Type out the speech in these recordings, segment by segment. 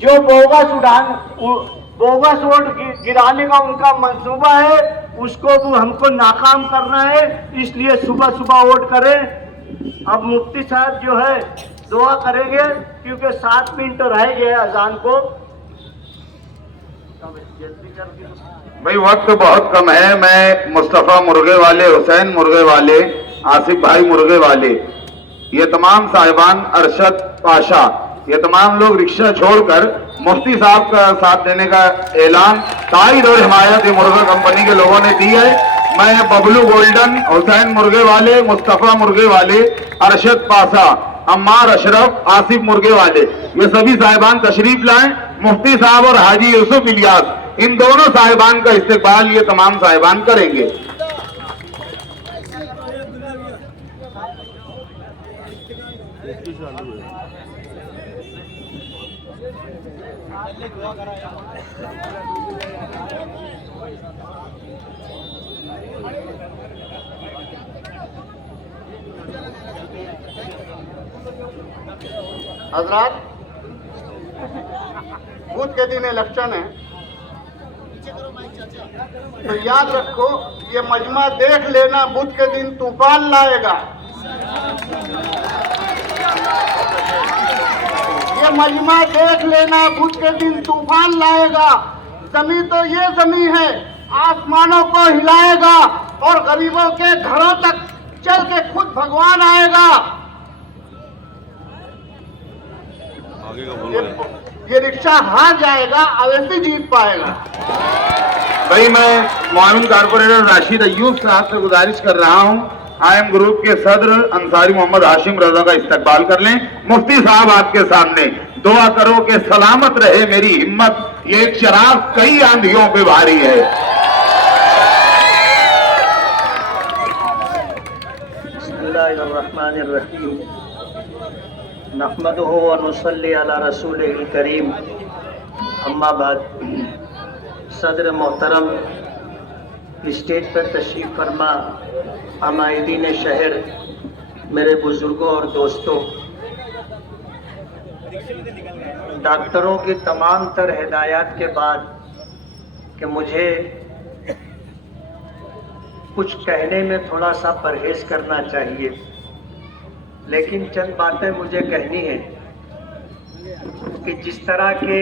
जो bogus vote गिराने का उनका मंसूबा है, उसको वो हमको नाकाम करना है। इसलिए सुबह सुबह वोट करें। अब मुफ्ती साहब जो है दुआ करेंगे, क्योंकि 7 मिनट रह गए अजान को। भाई वक्त बहुत कम है। मैं मुस्तफ़ा मुर्गे वाले, हुसैन मुर्गे वाले, आसिफ भाई मुर्गे वाले, ये तमाम साहिबान, अरशद पाशा, ये तमाम लोग रिक्शा छोड़कर मुफ्ती साहब का साथ देने का ऐलान ताईद और हिमायत मुर्गा कंपनी के लोगों ने दी है। मैं बबलू गोल्डन, हुसैन मुर्गे वाले, मुस्तफ़ा मुर्गे वाले, अरशद पाशा, अम्मार अशरफ, आसिफ मुर्गे वाले, ये सभी साहिबान तशरीफ लाएं। मुफ्ती साहब और हाजी यूसुफ इलियास, इन दोनों साहिबान का इस्तेकबाल ये तमाम साहिबान करेंगे। हजरात, बुध के दिन इलेक्शन है, तो याद रखो, ये मजमा देख लेना, बुध के दिन तूफान लाएगा। ये मजमा देख लेना, बुध के दिन तूफान लाएगा। जमीन तो ये जमीन है, आसमानों को हिलाएगा और गरीबों के घरों तक चल के खुद भगवान आएगा। ये रिक्शा हार जाएगा, अवैसी जीत पाएगा। भाई मैं मामून कारपोरेटर राशिद अय्यूब साहब से गुजारिश कर रहा हूं, आईएम ग्रुप के सदर अंसारी मोहम्मद हाशिम रजा का इस्तकबाल कर लें। मुफ्ती साहब आपके सामने दुआ करो कि सलामत रहे मेरी हिम्मत, ये एक चिराग कई आंधियों पे भारी है। बिस्मिल्लाहिर्रहमानिर्रहीम, नहमदुहु व नुसल्ली अला रसूलिल करीम, अम्मा बाद। सदर मोहतरम, स्टेज पर तशरीफ़ फरमा अमायदीन शहर, मेरे बुजुर्गों और दोस्तों, डॉक्टरों की तमाम तर हिदायत के बाद कि मुझे कुछ कहने में थोड़ा सा परहेज करना चाहिए, लेकिन चंद बातें मुझे कहनी है कि जिस तरह के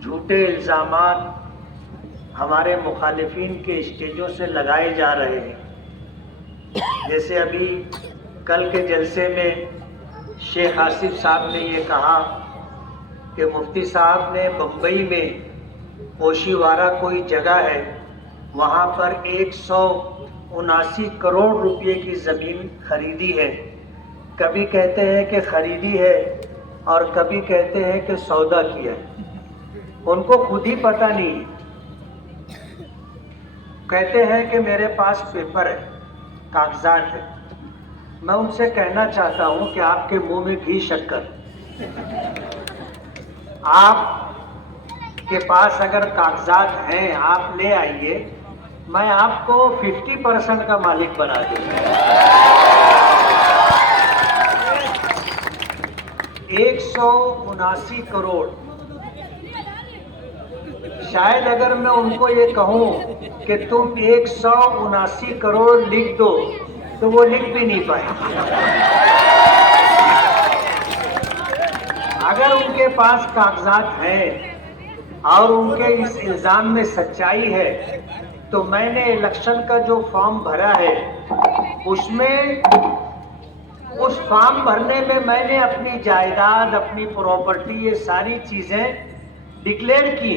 झूठे इल्ज़ामात हमारे मुखालिफिन के स्टेजों से लगाए जा रहे हैं, जैसे अभी कल के जलसे में शेख आसिफ साहब ने ये कहा कि मुफ्ती साहब ने बम्बई में ओशीवारा कोई जगह है, वहाँ पर 179 करोड़ रुपए की ज़मीन खरीदी है। कभी कहते हैं कि खरीदी है और कभी कहते हैं कि सौदा किया है, उनको खुद ही पता नहीं। कहते हैं कि मेरे पास पेपर है, कागजात है। मैं उनसे कहना चाहता हूं कि आपके मुंह में घी शक्कर, आपके पास अगर कागजात हैं आप ले आइए, मैं आपको 50% का मालिक बना दूंगा। 179 करोड़, शायद अगर मैं उनको ये कहूं कि तुम 179 करोड़ लिख दो तो वो लिख भी नहीं पाए। अगर उनके पास कागजात हैं और उनके इस इल्ज़ाम में सच्चाई है, तो मैंने इलेक्शन का जो फॉर्म भरा है उसमें, उस फॉर्म भरने में मैंने अपनी जायदाद, अपनी प्रॉपर्टी, ये सारी चीज़ें डिक्लेयर की,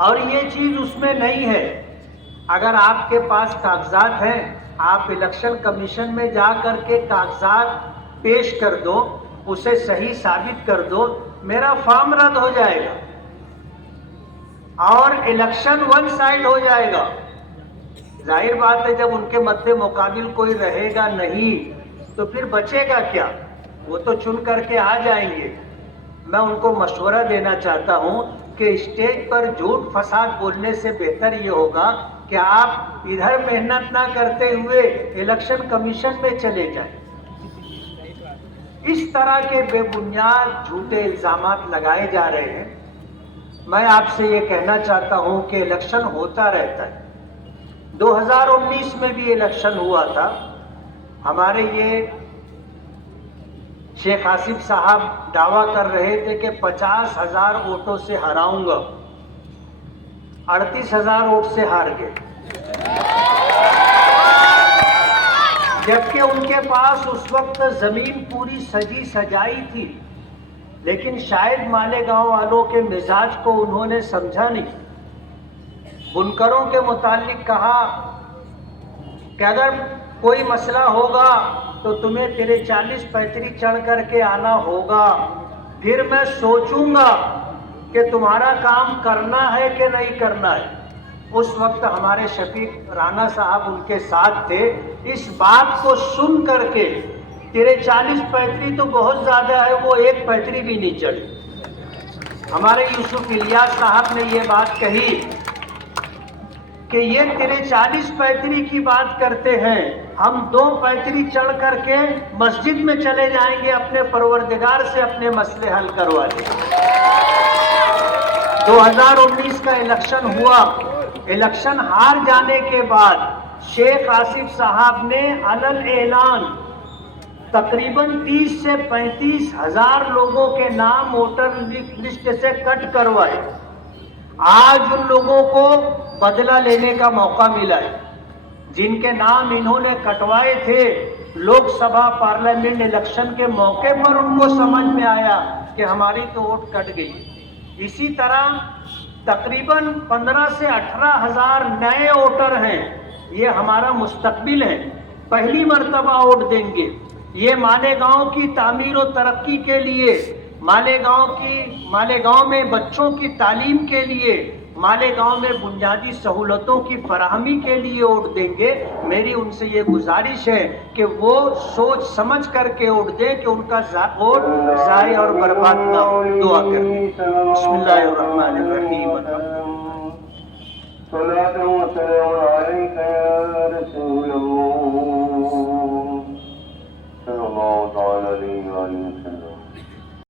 और ये चीज़ उसमें नहीं है। अगर आपके पास कागजात हैं, आप इलेक्शन कमीशन में जा कर के कागजात पेश कर दो, उसे सही साबित कर दो, मेरा फॉर्म रद्द हो जाएगा और इलेक्शन वन साइड हो जाएगा। जाहिर बात है, जब उनके मध्य मुकाबिल कोई रहेगा नहीं तो फिर बचेगा क्या, वो तो चुन करके आ जाएंगे। मैं उनको मशवरा देना चाहता हूं कि स्टेज पर झूठ फसाद बोलने से बेहतर ये होगा कि आप इधर मेहनत ना करते हुए इलेक्शन कमीशन में चले जाएं। इस तरह के बेबुनियाद झूठे इल्जामात लगाए जा रहे हैं। मैं आपसे ये कहना चाहता हूं कि इलेक्शन होता रहता है। 2019 में भी इलेक्शन हुआ था। हमारे ये शेख आसिफ साहब दावा कर रहे थे कि 50,000 वोटों से हराऊंगा, 38,000 वोट से हार गए, जबकि उनके पास उस वक्त जमीन पूरी सजी सजाई थी। लेकिन शायद मालेगांव वालों के मिजाज को उन्होंने समझा नहीं। बुनकरों के मुतालिक कहा कि अगर कोई मसला होगा तो तुम्हें तेरे 40 पैतरी चढ़ करके आना होगा, फिर मैं सोचूंगा कि तुम्हारा काम करना है कि नहीं करना है। उस वक्त हमारे शफीक राणा साहब उनके साथ थे। इस बात को सुन करके तेरे 40 पैतरी तो बहुत ज़्यादा है, वो 1 पैतरी भी नहीं चढ़ी। हमारे यूसुफ इलियास साहब ने ये बात कही कि ये तेरे 40 पैतरी की बात करते हैं, हम 2 पैतरी चढ़ करके मस्जिद में चले जाएंगे, अपने परवरदिगार से अपने मसले हल करवा लेंगे। 2019 का इलेक्शन हुआ। इलेक्शन हार जाने के बाद शेख आसिफ साहब ने अलल ऐलान तकरीबन 30 से 35 हजार लोगों के नाम वोटर लिस्ट से कट करवाए। आज उन लोगों को बदला लेने का मौका मिला है। जिनके नाम इन्होंने कटवाए थे, लोकसभा पार्लियामेंट इलेक्शन के मौके पर उनको समझ में आया कि हमारी तो वोट कट गई। इसी तरह तकरीबन 15 से 18 हजार नए वोटर हैं। ये हमारा मुस्तकबिल है, पहली मर्तबा वोट देंगे। ये मालेगांव की तामीर और तरक्की के लिए, मालेगांव में बच्चों की तालीम के लिए, मालेगांव में बुनियादी सहूलतों की फराहमी के लिए वोट देंगे। मेरी उनसे ये गुजारिश है कि वो सोच समझ करके वोट दें कि उनका वोट ज़ाय और बर्बाद ना हो। दुआ करें। बिस्मिल्लाहिर्रहमानिर्रहीम।